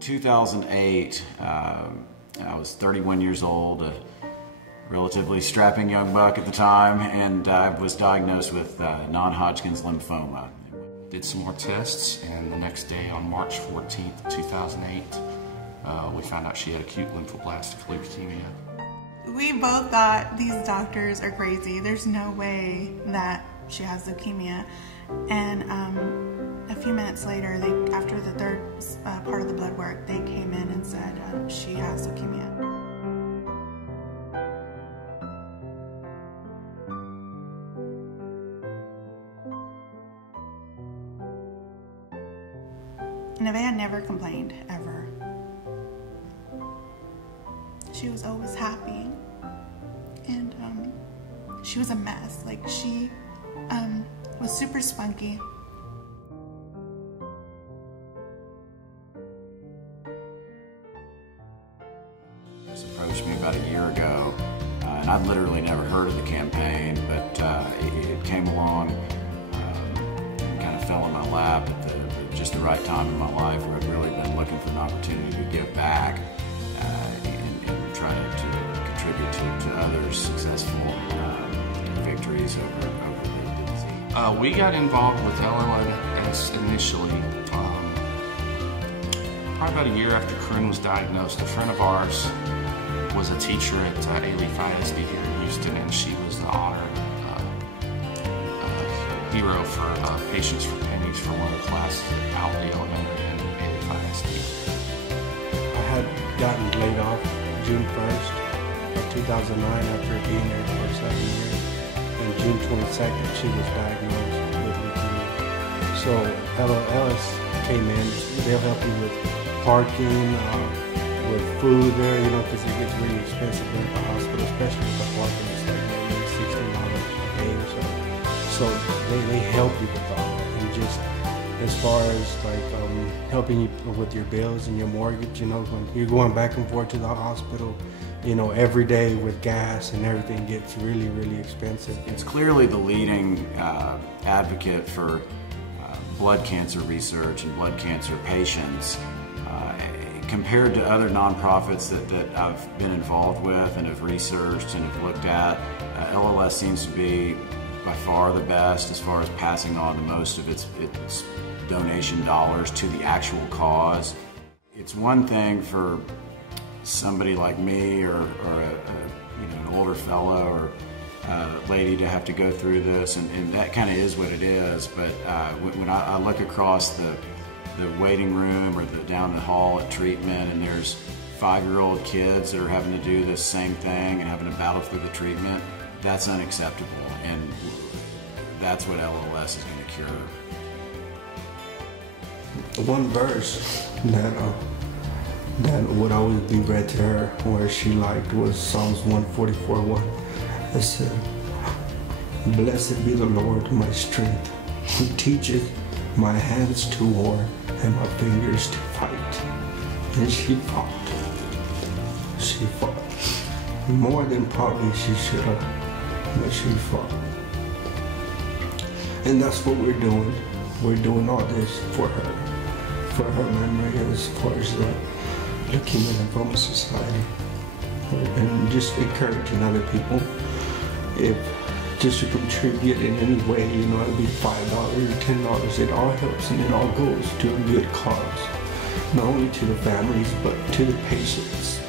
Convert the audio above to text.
2008, I was 31 years old, a relatively strapping young buck at the time, and I was diagnosed with non-Hodgkin's lymphoma. Did some more tests, and the next day on March 14th, 2008, we found out she had acute lymphoblastic leukemia. We both thought these doctors are crazy. There's no way that she has leukemia. And a few minutes later, after the third part of the blood work, they came in and said she has leukemia. Nevaeh never complained, ever. She was always happy, and she was a mess. Like, she was super spunky. She approached me about a year ago, and I'd literally never heard of the campaign, but it came along and kind of fell in my lap at just the right time in my life, where I'd really been looking for an opportunity to give back and try to contribute to others' successful victories over the disease. We got involved with LLS initially, probably about a year after Corinne was diagnosed. A friend of ours was a teacher at Leukemia ISD here in Houston, and she was the honored hero for Patients for Pennies for one of the classes at Powley Elementary and Leukemia ISD. I had gotten laid off June 1st of 2009 after being there for 7 years. And June 22nd, she was diagnosed with leukemia. So LLS came in. They'll help you with parking, with food there, you know, because it gets really expensive at the hospital, especially with the parking. It's like maybe $16 a day or so. So they help you with all that. And just as far as like helping you with your bills and your mortgage, you know, when you're going back and forth to the hospital, you know, every day with gas and everything gets really, really expensive. It's clearly the leading advocate for blood cancer research and blood cancer patients. Compared to other nonprofits that I've been involved with and have researched and have looked at, LLS seems to be by far the best as far as passing on the most of its donation dollars to the actual cause. It's one thing for somebody like me or an older fellow or lady to have to go through this, and that kind of is what it is, but when I look across the waiting room or down the hall at treatment, and there's 5-year-old kids that are having to do this same thing and having to battle through the treatment, that's unacceptable, and that's what LLS is going to cure. One verse that would always be read to her, where she liked, was Psalms 144:1. It said, "Blessed be the Lord, my strength, who teacheth my hands to war and my fingers to fight." And she fought. She fought. More than probably she should have, but she fought. And that's what we're doing. We're doing all this for her memory, as far as the Leukemia Lymphoma Society. And just encouraging other people, if just to contribute in any way, you know, it'll be $5 or $10. It all helps, and it all goes to a good cause. Not only to the families, but to the patients.